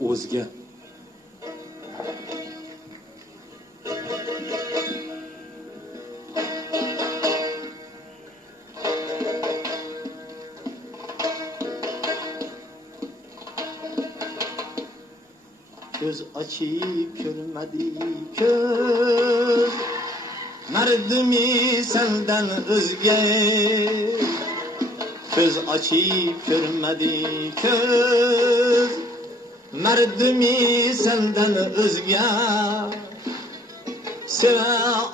o'zga Göz açıp görmedi köz Merdimi senden özge Göz açıp görmedi köz Merdimi senden özge Seve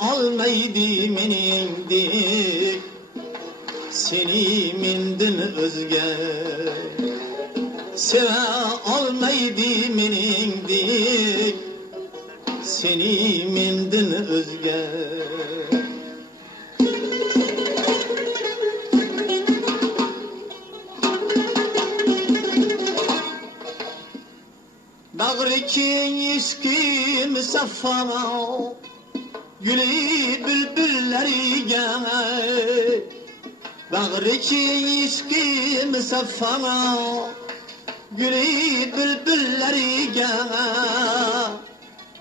almaydı minindi Seni mindin özge Seve almaydı minindi Seni mindin özge Bağrıki iski müsaffana Gülü bülbülleri gel Bağrıki iski müsaffana Gülü bülbülleri gel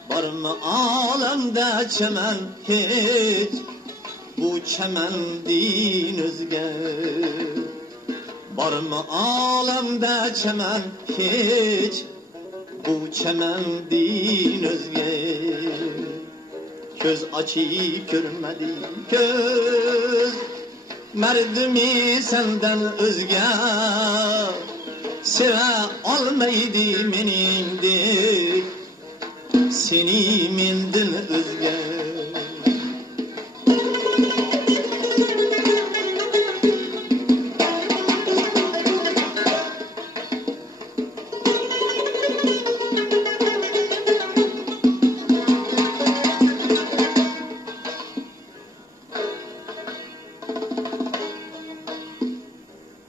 Var mı alemde çemen hiç Bu çemen din özge Var mı alemde çemen hiç Bu çemen din özge Köz açıp görmedi köz Merdimi senden özge Seve almaydı minindi Seni mindin özge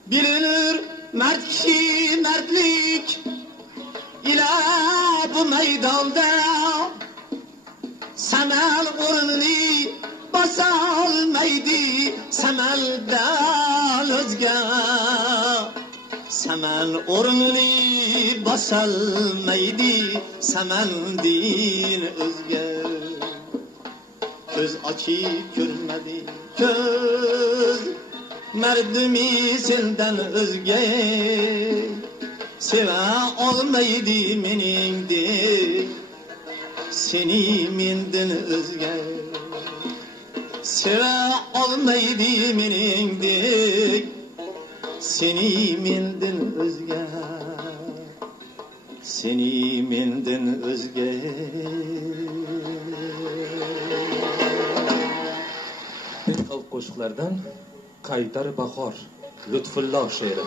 Bilinir mert kişi mertlik ile bu meydanda Semel ornunu basalmaydı semelden özge Semel ornunu basalmaydı semendin özge Göz açıp görmedi köz Merdimi senden özge Seve olmaydı minindi Seni mindin özge Seve olmaydı minindi Seni mindin özge Seni mindin özge xalq qo'shiqlaridan Qaytar bahor Lutfullo she'ri